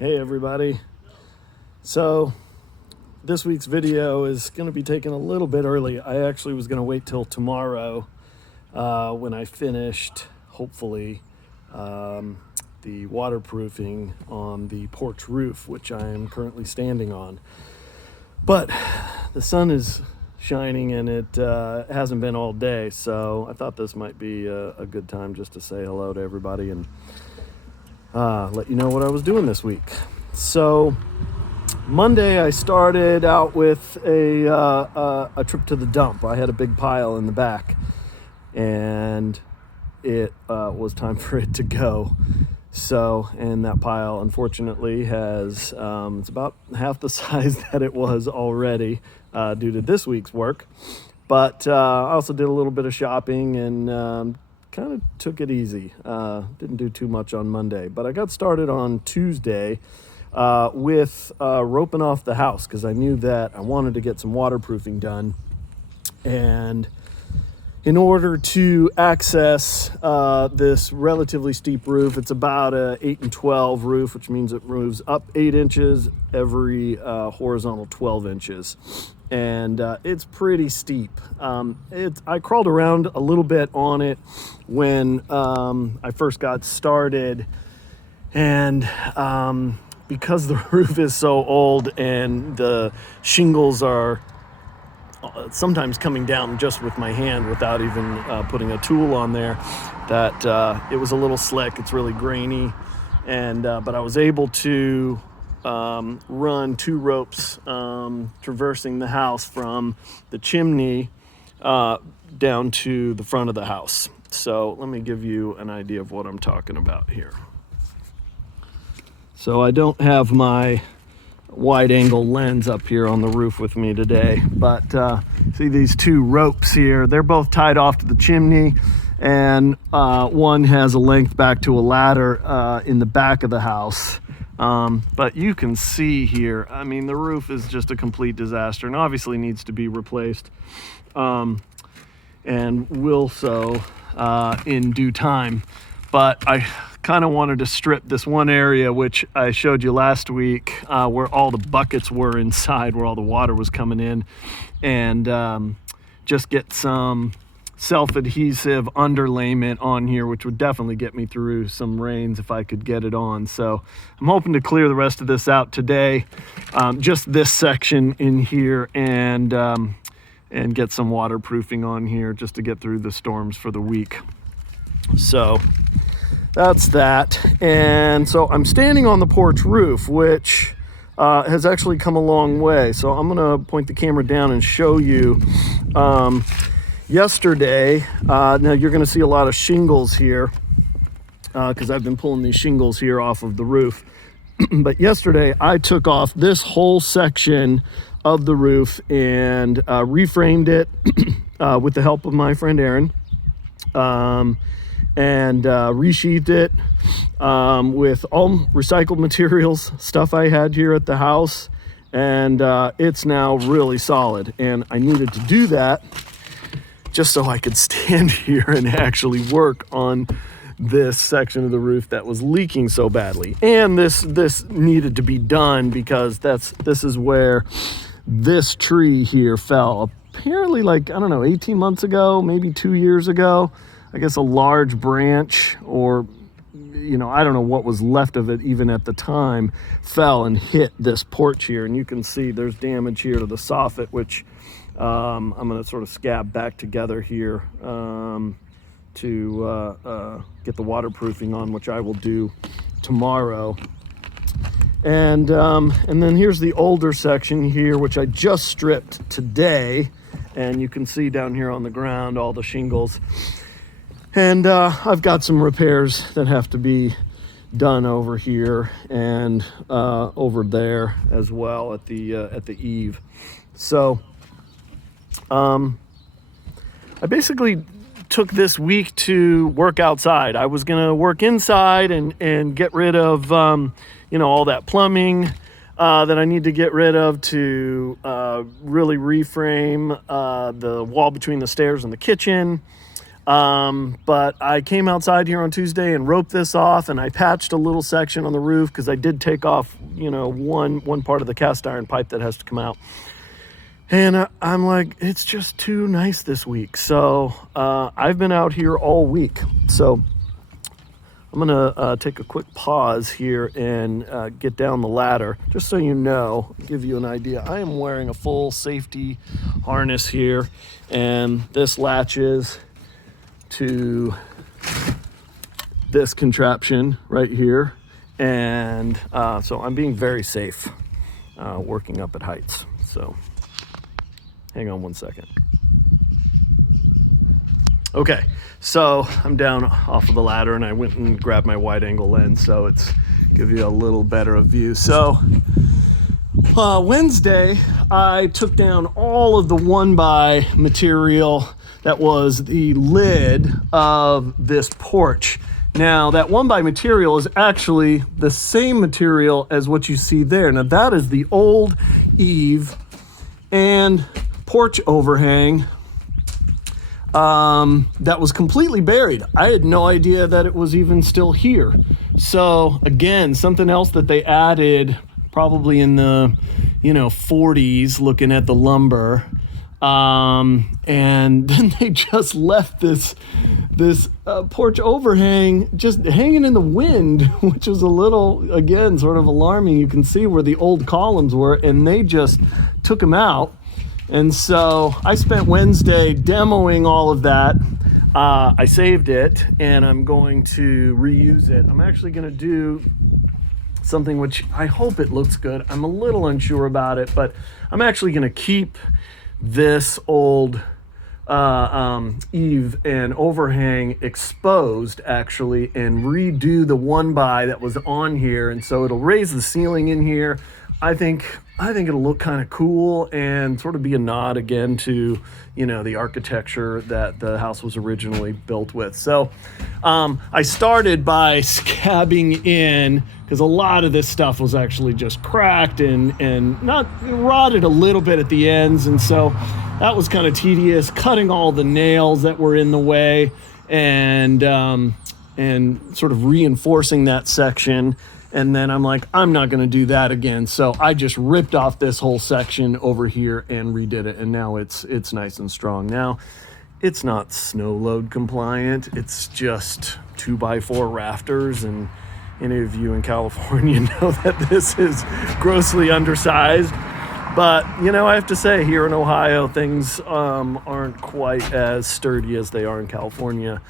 Hey everybody. So this week's video is going to be taken a little bit early. I actually was going to wait till tomorrow when I finished, hopefully, the waterproofing on the porch roof, which I am currently standing on. But the sun is shining and it hasn't been all day, so I thought this might be a good time just to say hello to everybody and let you know what I was doing this week. So Monday I started out with a trip to the dump. I had a big pile in the back and it was time for it to go. So, and that pile unfortunately has, it's about half the size that it was already due to this week's work. But I also did a little bit of shopping and kind of took it easy. Didn't do too much on Monday, but I got started on Tuesday with roping off the house because I knew that I wanted to get some waterproofing done. And in order to access this relatively steep roof, it's about a 8 and 12 roof, which means it moves up 8 inches every horizontal 12 inches. And it's pretty steep. I crawled around a little bit on it when I first got started, and because the roof is so old and the shingles are sometimes coming down just with my hand without even putting a tool on there, that it was a little slick. It's really grainy, and but I was able to run 2 ropes traversing the house from the chimney down to the front of the house. So let me give you an idea of what I'm talking about here. So I don't have my wide angle lens up here on the roof with me today, but see these 2 ropes here, they're both tied off to the chimney, and one has a length back to a ladder in the back of the house. But you can see here, I mean, the roof is just a complete disaster and obviously needs to be replaced, and will so in due time. But I kind of wanted to strip this one area, which I showed you last week, where all the buckets were inside, where all the water was coming in, and just get some self-adhesive underlayment on here, which would definitely get me through some rains if I could get it on. So I'm hoping to clear the rest of this out today, just this section in here, and get some waterproofing on here just to get through the storms for the week. So that's that. And so I'm standing on the porch roof, which has actually come a long way. So I'm gonna point the camera down and show you. Yesterday, now you're going to see a lot of shingles here because I've been pulling these shingles here off of the roof. But yesterday, I took off this whole section of the roof and reframed it with the help of my friend Aaron, and resheathed it with all recycled materials, stuff I had here at the house, and it's now really solid. And I needed to do that just so I could stand here and actually work on this section of the roof that was leaking so badly. And this needed to be done because this is where this tree here fell. Apparently, like, I don't know, 18 months ago, maybe 2 years ago. I guess a large branch, or, you know, I don't know what was left of it even at the time, fell and hit this porch here. And you can see there's damage here to the soffit, which I'm going to sort of scab back together here to get the waterproofing on, which I will do tomorrow. And then here's the older section here, which I just stripped today. And you can see down here on the ground all the shingles. And I've got some repairs that have to be done over here and over there as well at the eave. So I basically took this week to work outside. I was going to work inside and get rid of, all that plumbing that I need to get rid of to really reframe the wall between the stairs and the kitchen. But I came outside here on Tuesday and roped this off, and I patched a little section on the roof because I did take off, one part of the cast iron pipe that has to come out. And I'm like, it's just too nice this week. So I've been out here all week. So I'm going to take a quick pause here and get down the ladder. Just so you know, give you an idea. I am wearing a full safety harness here. And this latches to this contraption right here. And so I'm being very safe working up at heights. So hang on one second. Okay, so I'm down off of the ladder and I went and grabbed my wide angle lens so it's give you a little better of view. So Wednesday, I took down all of the 1x material that was the lid of this porch. Now, that 1x material is actually the same material as what you see there. Now, that is the old eave and porch overhang that was completely buried. I had no idea that it was even still here. So again, something else that they added probably in the 40s, looking at the lumber, and then they just left this porch overhang just hanging in the wind, which is a little, again, sort of alarming. You can see where the old columns were, and they just took them out. And so I spent Wednesday demoing all of that. I saved it, and I'm going to reuse it. I'm actually going to do something which I hope it looks good. I'm a little unsure about it, but I'm actually going to keep this old eave and overhang exposed, actually, and redo the 1x that was on here. And so it'll raise the ceiling in here. I think it'll look kind of cool and sort of be a nod again to, the architecture that the house was originally built with. So I started by scabbing in, because a lot of this stuff was actually just cracked and not rotted a little bit at the ends. And so that was kind of tedious, cutting all the nails that were in the way and sort of reinforcing that section. And then I'm like, I'm not going to do that again. So I just ripped off this whole section over here and redid it. And now it's nice and strong. Now, it's not snow load compliant. It's just 2x4 rafters. And any of you in California know that this is grossly undersized. But, I have to say, here in Ohio, things aren't quite as sturdy as they are in California.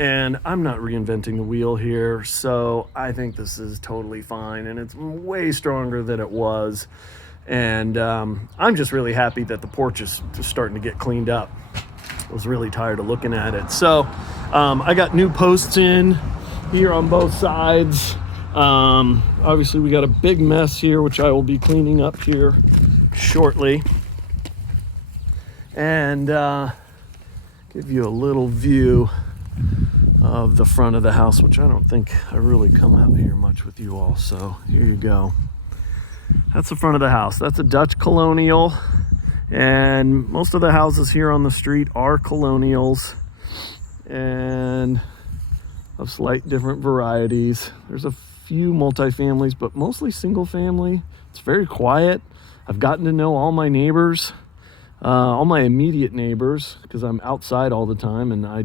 And I'm not reinventing the wheel here, so I think this is totally fine, and it's way stronger than it was. And I'm just really happy that the porch is just starting to get cleaned up. I was really tired of looking at it. So I got new posts in here on both sides. Obviously, we got a big mess here, which I will be cleaning up here shortly. And give you a little view of the front of the house, which I don't think I really come out here much with you all. So here you go. That's the front of the house. That's a Dutch colonial, and most of the houses here on the street are colonials and of slight different varieties. There's a few multifamilies, but mostly single family. It's very quiet. I've gotten to know all my neighbors, all my immediate neighbors, because I'm outside all the time, and I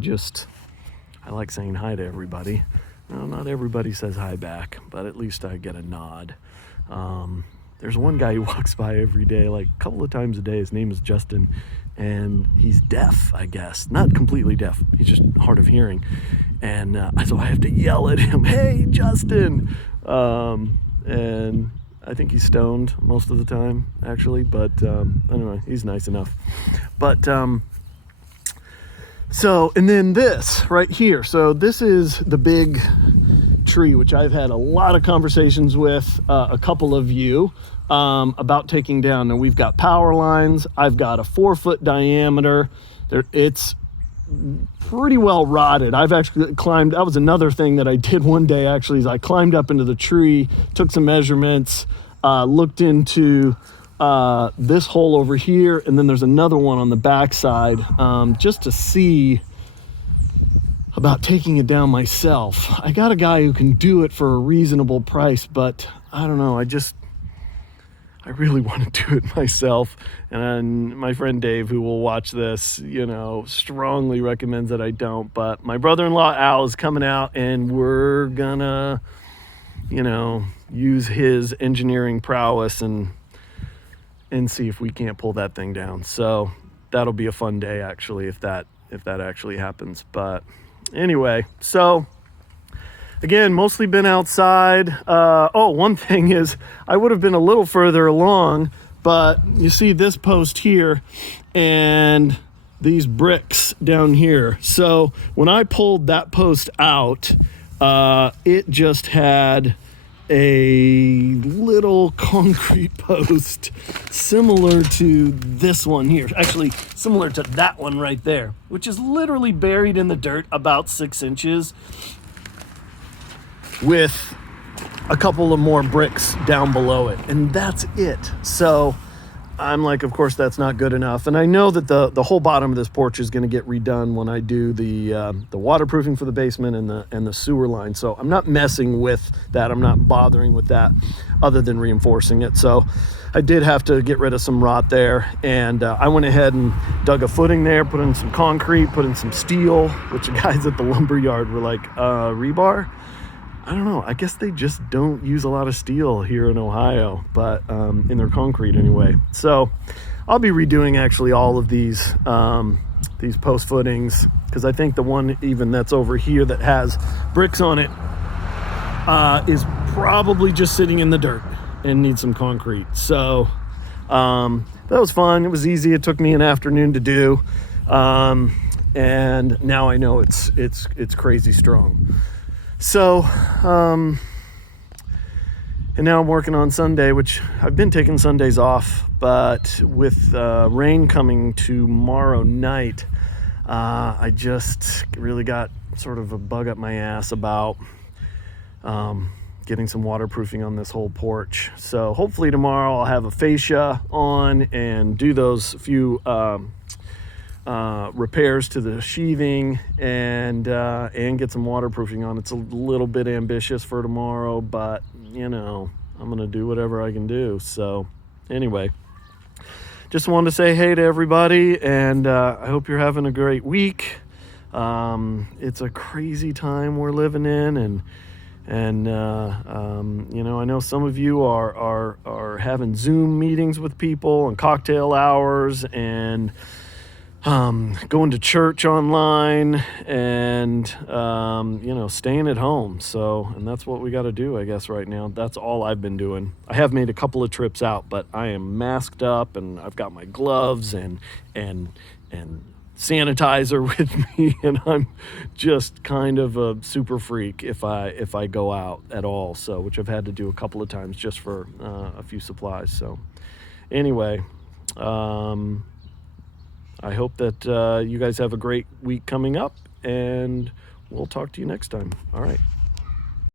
like saying hi to everybody. Well, not everybody says hi back, but at least I get a nod. There's one guy who walks by every day, like a couple of times a day. His name is Justin, and he's deaf, I guess. Not completely deaf. He's just hard of hearing. And so I have to yell at him, "Hey, Justin!" And I think he's stoned most of the time, actually. But anyway, he's nice enough. But and then this right here. So this is the big tree, which I've had a lot of conversations with a couple of you about taking down. Now we've got power lines. I've got a 4-foot diameter. It's pretty well rotted. I've actually climbed. That was another thing that I did one day, actually, is I climbed up into the tree, took some measurements, looked into this hole over here, and then there's another one on the backside, just to see about taking it down myself. I got a guy who can do it for a reasonable price, but I don't know, I really want to do it myself. And my friend Dave, who will watch this, strongly recommends that I don't. But my brother-in-law Al is coming out, and we're gonna, use his engineering prowess and see if we can't pull that thing down. So that'll be a fun day, actually, if that actually happens. But anyway, so again, mostly been outside. One thing is, I would have been a little further along, but you see this post here and these bricks down here. So when I pulled that post out, it just had a little concrete post similar to this one here, actually similar to that one right there, which is literally buried in the dirt about 6 inches, with a couple of more bricks down below it, and that's it. So I'm like, of course that's not good enough, and I know that the whole bottom of this porch is going to get redone when I do the waterproofing for the basement and the sewer line. So I'm not messing with that. I'm not bothering with that other than reinforcing it. So I did have to get rid of some rot there, and I went ahead and dug a footing there, put in some concrete, put in some steel, which the guys at the lumber yard were like, rebar? I don't know. I guess they just don't use a lot of steel here in Ohio, but in their concrete anyway. So I'll be redoing actually all of these post footings, because I think the one even that's over here that has bricks on it is probably just sitting in the dirt and needs some concrete. So that was fun. It was easy. It took me an afternoon to do, and now I know it's crazy strong. So, and now I'm working on Sunday, which I've been taking Sundays off, but with rain coming tomorrow night, I just really got sort of a bug up my ass about getting some waterproofing on this whole porch. So hopefully tomorrow I'll have a fascia on and do those few repairs to the sheathing and get some waterproofing on. It's a little bit ambitious for tomorrow, but I'm gonna do whatever I can do. So anyway, just wanted to say hey to everybody, and I hope you're having a great week. It's a crazy time we're living in, and I know some of you are having Zoom meetings with people and cocktail hours and going to church online and, staying at home. So, and that's what we got to do, I guess, right now. That's all I've been doing. I have made a couple of trips out, but I am masked up and I've got my gloves and sanitizer with me, and I'm just kind of a super freak if I go out at all. So, which I've had to do a couple of times just for a few supplies. So anyway, I hope that you guys have a great week coming up, and we'll talk to you next time. All right.